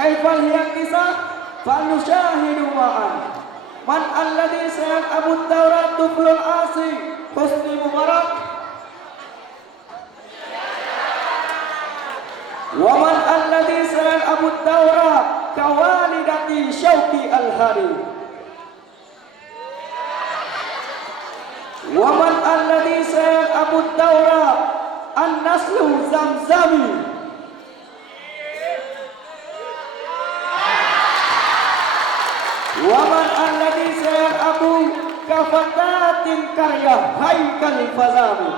Kaifal hiya kisah? Fanusyahidu ma'an. Man alladhi sayang Abu Dawrat tuflul asi Husni Mubarak. Wa man alladhi sayang Abu Dawrat kawalidati Syauqi al-Hari. Wa man alladhi sayang Abu Dawrat an-naslu zamzami. Waman alladhi sayang Abu kafatatin karya haikal fazami.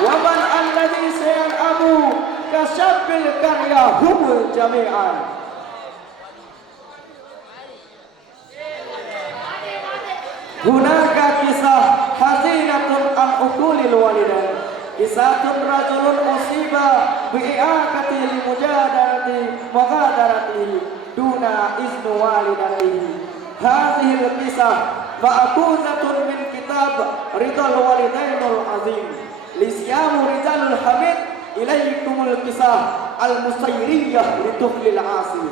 Waman alladhi sayang Abu kasyabil karya humul jami'an. Hunaka kisah hazinatun an ukulil walidain. Kisatun rajulun musiba bi'i'akati li mujadarati mughadarati duna iznu walidatihi. Hadhil kisah ma'khuzatun min kitab Ridal Walidainul Azim li siyamu rijalul hamid ilaikumul kisah al-musayriyah li tuflil asi.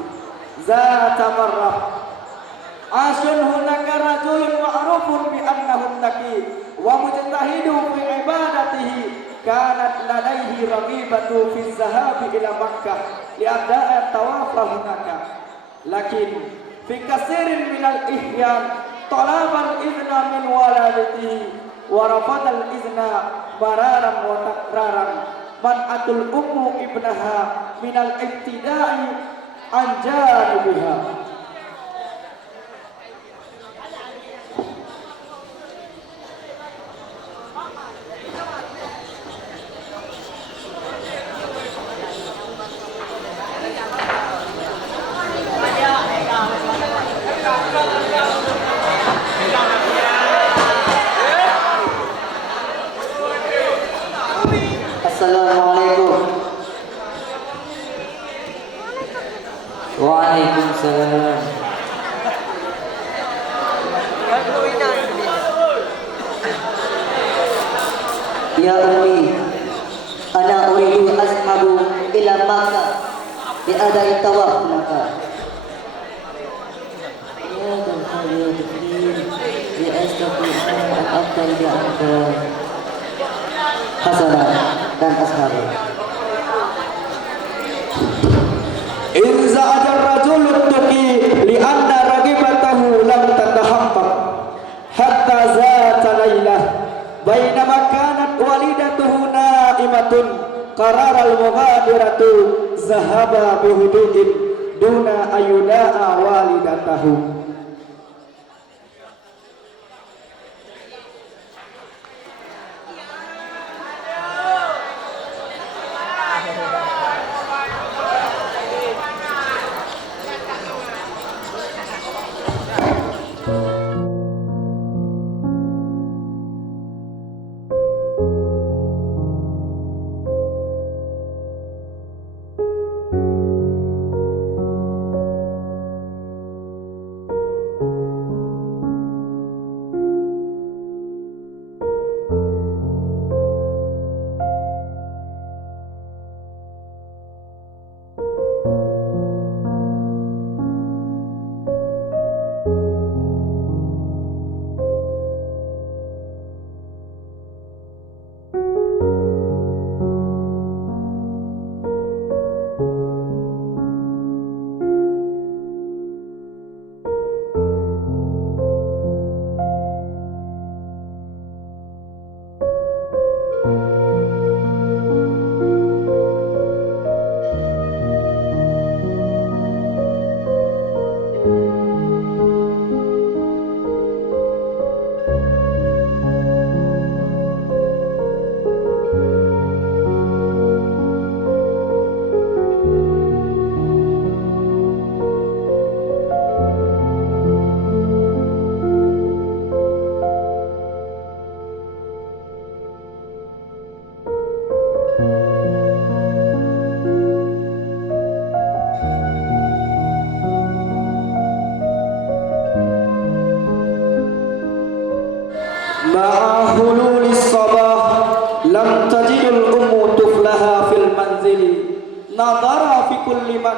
Zata marrah asyun hunaka rajulun ma'rufun bi annahu taqi wa mujtahidu fi ibadatihi. Kanat ladaihi ragibatu fi zahabi ila Makkah li'ada'a tawafa hunaka. Lakin fi kasirin minal ihyan talaban izna min waladihi wa rafadal izna mararan wa takraran. Man'atul ummu ibnaha minal ibtida'i anjanibiha. Assalamualaikum. Waalaikumsalam. Ya Ummi, ana uridu ashabu ila Makkah bi adai tawaf Makkah. Ya Tuhan ya Tuhan, ya astagfirullah an afdal bi anta Hasanah dan ashabu. In za'ada ar-rajulu at-taqi li'anna ragibatahu lam tatahaqqaq hatta zata laylah bainama kanat walidatuhu na'imatun qarara al-mughadiratu zahaba bihududin duna ayuda'a walidatahu.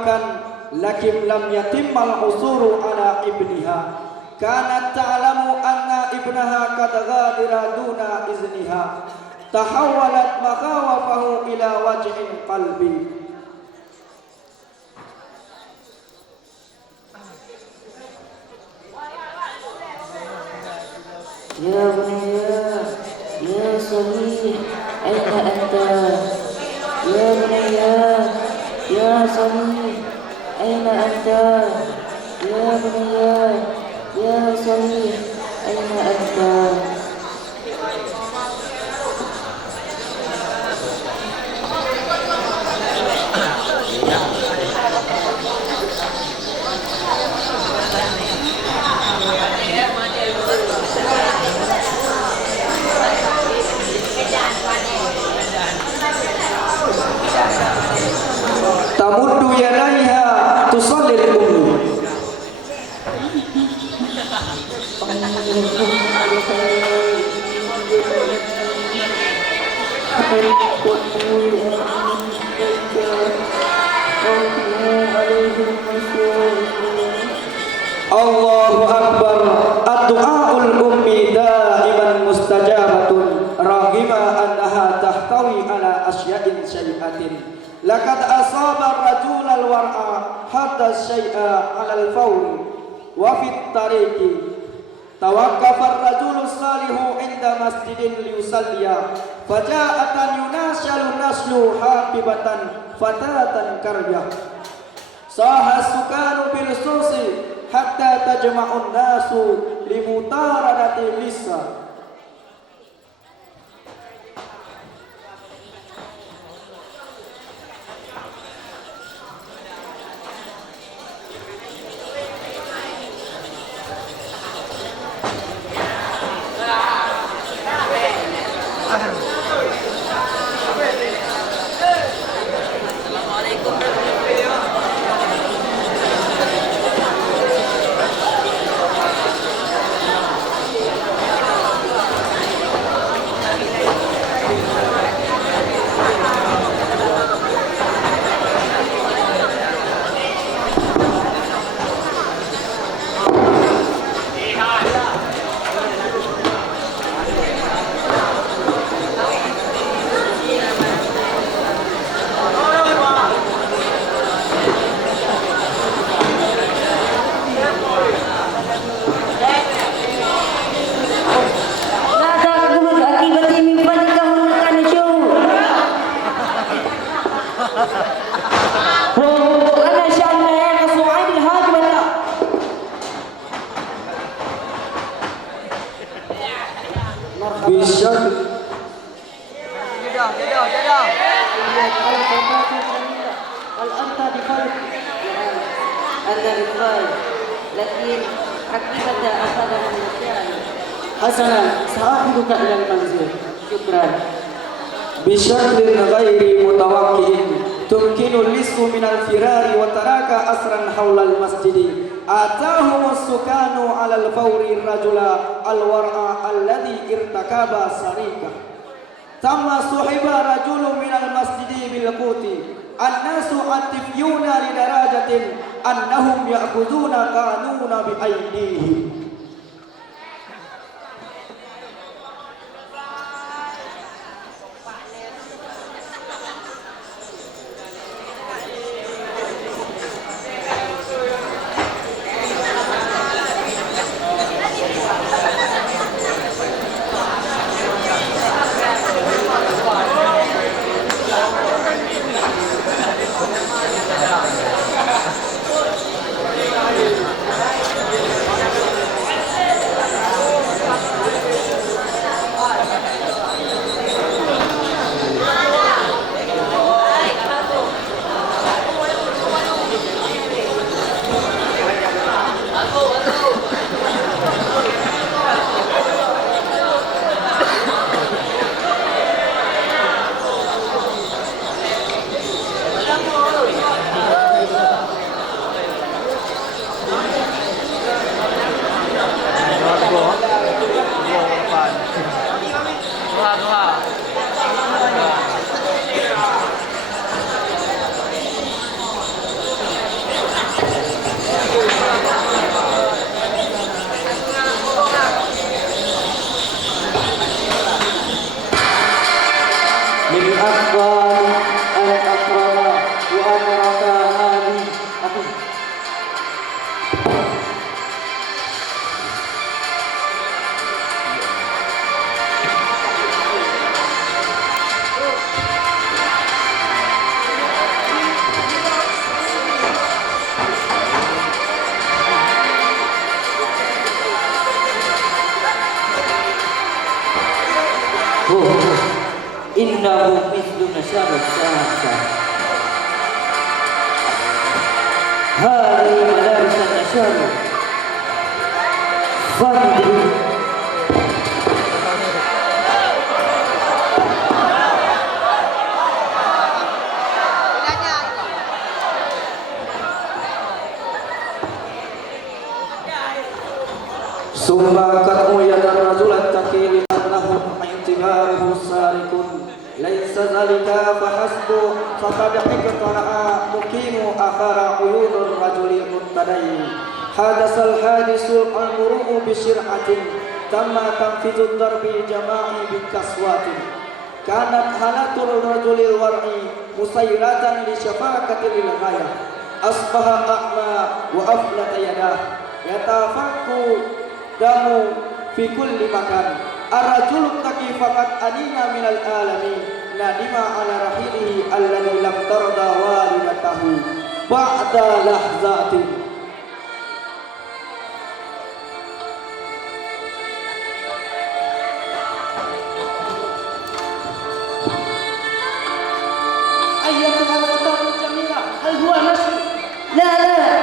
mengatakan, lakin lam yatimmal usuru ala ibniha. Kanat ta'lamu anna ibnaha qad ghadira duna izniha. Tahawwalat makhawafahu ila waj'in qalbi. Ya bunayya, ya Salih, aina anta? Ya bunayya, ya Salih, aina anta? Ya bunayya, ya Salih, aina anta? Tamuddu yadaiha tusallil ummi. Allahu Akbar. Ad-du'aul ummi daiman mustajabatun raghima annaha tahtawi ala asya'in syai'atin. Laqad asaba ar-rajul al-war'a hatta syai'a 'ala al-fawri wa fi at-tariqi. Tawaqqafa ar-rajulu salihu 'inda masjidin liyusalliya faja'atan yunashalu naslu haqibatan fatatan karyah. Saha sukanu bil susi hatta tajma'un nasu limutaradati lisa. Bisyar هل أنت بفرق؟ أنا بفرق، لكن حكيمة أخذها من الشارع. حسنا سأخذك إلى المنزل. شكرا. بشكل غير متوقع تمكن اللص من الفرار وتراك أسرا حول المسجد. آتاهم السكان على الفور الرجل الورع الذي ارتكب سرقة. ثم سحب رجل من المسجد بالقوت. الناس عاطفيون لدرجة أنهم يأخذون قانون بأيديهم. الأكبر الأكرم وأدرك هذه أخي إنه مثل نشر الساعة هذه مدارس النشر فانظروا ثم قطعوا يد الرجل التقي لأنه اعتباره سارق ليس ذلك فحسب فقد اقترأ مقيم آخر عيون الرجل المتدين حدث الحادث المروء بشرعة تم تنفيذ الضرب الجماعي بكسوات كانت حالة الرجل الورعي مسيرة لشفاقة للغاية أصبح أعمى وأفلت يداه يتفك دم في كل مكان الرجل التقي فقد أنين من العالمين ندم على رحيله الذي لم ترضى والدته بعد لحظات أيتها الفتاة الجميلة هل هو مشي؟ لا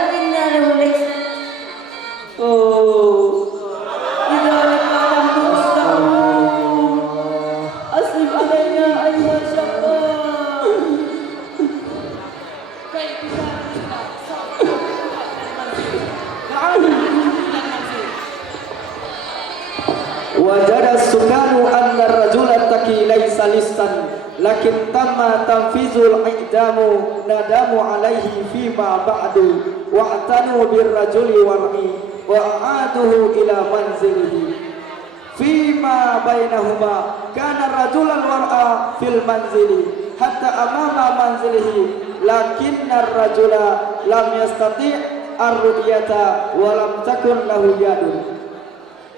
إنه ليس إذا كان مستعون أصرف علينا أيها الشباب كيف ذلك؟ سأخرجها إلى المنزل. تعالوا إلى المنزل. وجد السكان أن الرجل التقي ليس لصا لكن تم تنفيذ الإعدام ندموا عليه فيما بعد واعتنوا بالرجل ورعي وأعادوه إلى منزله فيما بينهما كان الرجل الورع في المنزل حتى أمام منزله لكن الرجل لم يستطيع الرؤية ولم تكن له يد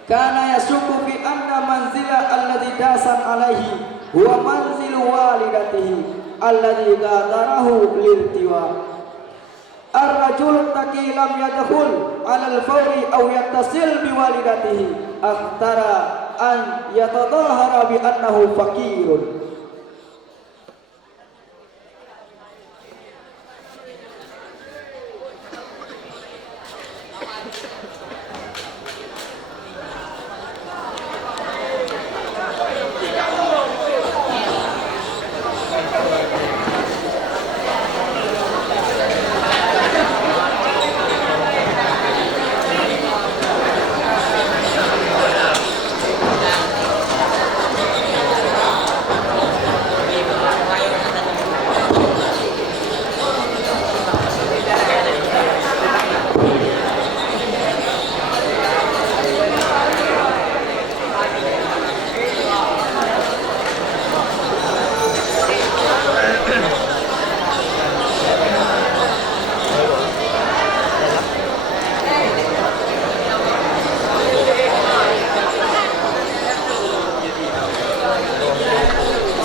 كان يشك في أن منزل الذي داس عليه هو منزل والدته الذي غادره للارتواء الرجل التقي لم يدخل على الفور أو يتصل بوالدته اختار أن يتظاهر بأنه فقير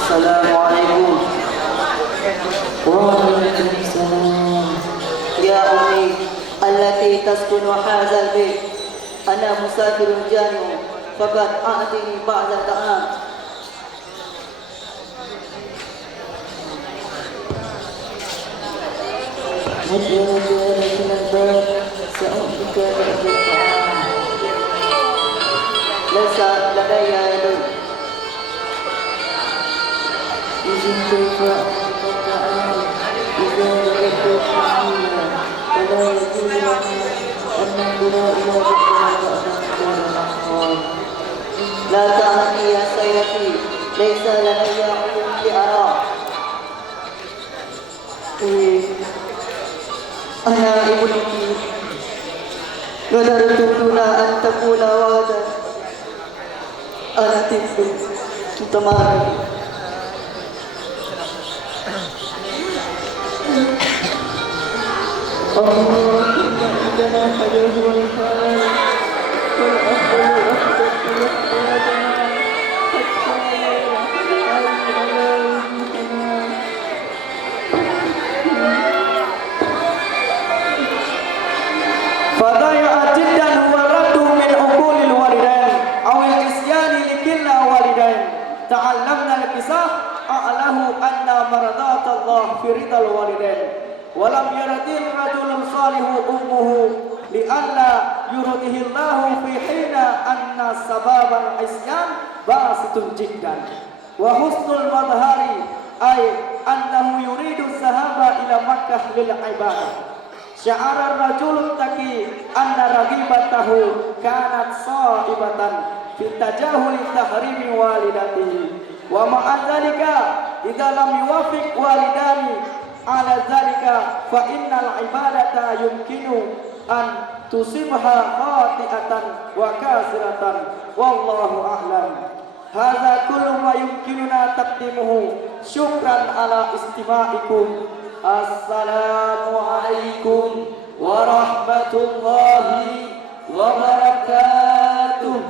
Assalamualaikum. Waalaikumsalam. Ya ummi allati taskunu hadzal bait ana musafirun janu faqad a'tini ba'da ta'am مجرد من الباب سأعطيك بعد الطعام ليس لدي يد إذن كيف أعطيك الطعام إذا وجدت حميلا فلا يجوز لنا أن ننظر إلى بكرة وأن نحضر لا تعني يا سيدي ليس لدي عيون لأرى أنا ابنك غدرت دون أن تقول وعدا أنا طفل تمام اللهم عندنا حجر والفعل والأفضل أفضل حياتنا حتى لا يحل على وجوهنا فضيع جدا هو الرد من عقول الوالدين أو العصيان لكلا والدين. تعلمنا القصاص أعله أن مرضات الله في رضا الوالدين، ولم يرضي الرجل الصالح أمه لئلا يرضيه الله في حين أن سباب العصيان باسط جدا. وحسن المظهر أي أنه يريد الذهاب إلى مكة للعبادة. شعر الرجل التقي أن رغبته كانت صائبة في تجاهل تحريم والدته، ومع ذلك إذا لم يوافق والدان على ذلك فإن العبادة يمكن أن تصيبها خاطئة وكاسرة، والله أعلم. هذا كل ما يمكننا تقديمه. شكرا على استماعكم. السلام عليكم ورحمة الله وبركاته.